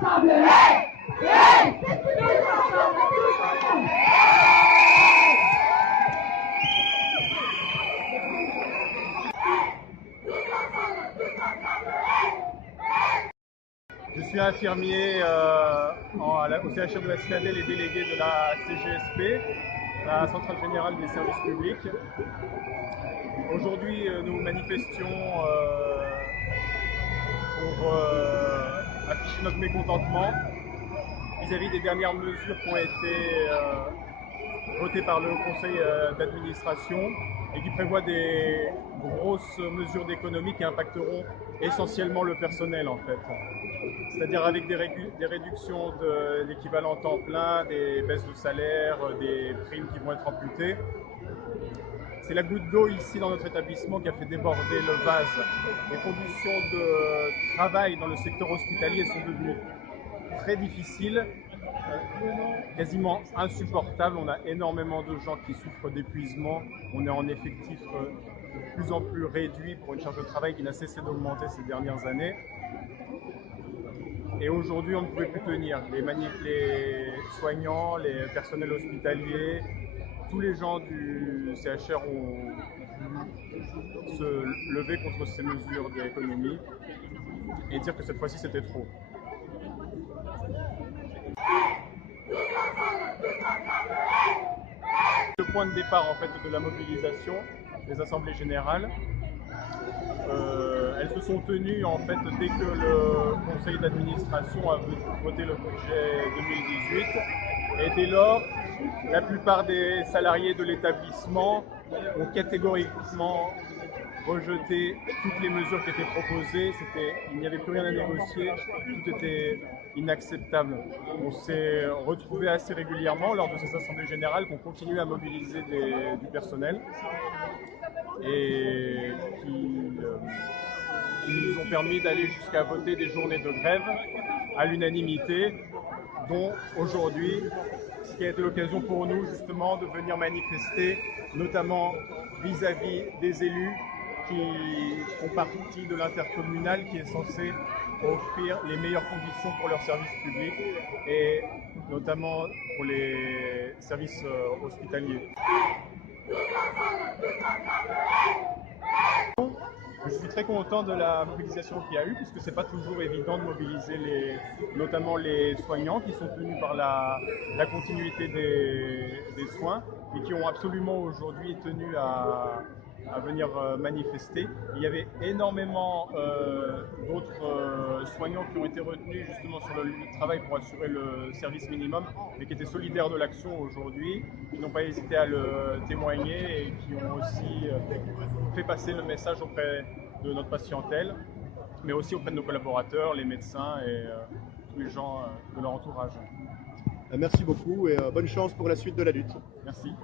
Je suis infirmier au CHR de la Citadelle et délégué de la CGSP, la Centrale Générale des Services Publics. Aujourd'hui, nous manifestions pour afficher notre mécontentement vis-à-vis des dernières mesures qui ont été votées par le conseil d'administration et qui prévoient des grosses mesures d'économie qui impacteront essentiellement le personnel en fait. C'est-à-dire avec des réductions de l'équivalent temps plein, des baisses de salaire, des primes qui vont être amputées. C'est la goutte d'eau ici dans notre établissement qui a fait déborder le vase. Les conditions de travail dans le secteur hospitalier sont devenues très difficiles, quasiment insupportables. On a énormément de gens qui souffrent d'épuisement. On est en effectif de plus en plus réduit pour une charge de travail qui n'a cessé d'augmenter ces dernières années. Et aujourd'hui, on ne pouvait plus tenir. Les soignants, les personnels hospitaliers, tous les gens du CHR ont dû se lever contre ces mesures d'économie et dire que cette fois-ci c'était trop. Le point de départ en fait de la mobilisation des assemblées générales, elles se sont tenues en fait dès que le conseil d'administration a voté le budget 2018 et dès lors la plupart des salariés de l'établissement ont catégoriquement rejeté toutes les mesures qui étaient proposées. Il n'y avait plus rien à négocier, tout était inacceptable. On s'est retrouvés assez régulièrement lors de ces assemblées générales qui ont continué à mobiliser du personnel et qui nous ont permis d'aller jusqu'à voter des journées de grève à l'unanimité, dont aujourd'hui, ce qui a été l'occasion pour nous justement de venir manifester, notamment vis-à-vis des élus qui font partie de l'intercommunal qui est censé offrir les meilleures conditions pour leurs services publics et notamment pour les services hospitaliers. Je suis très content de la mobilisation qu'il y a eu, puisque c'est pas toujours évident de mobiliser notamment les soignants qui sont tenus par la continuité des soins et qui ont absolument aujourd'hui tenu à venir manifester. Il y avait énormément d'autres soignants qui ont été retenus justement sur le lieu de travail pour assurer le service minimum, mais qui étaient solidaires de l'action aujourd'hui, qui n'ont pas hésité à le témoigner et qui ont aussi fait passer le message auprès de notre patientèle, mais aussi auprès de nos collaborateurs, les médecins et tous les gens de leur entourage. Merci beaucoup et bonne chance pour la suite de la lutte. Merci.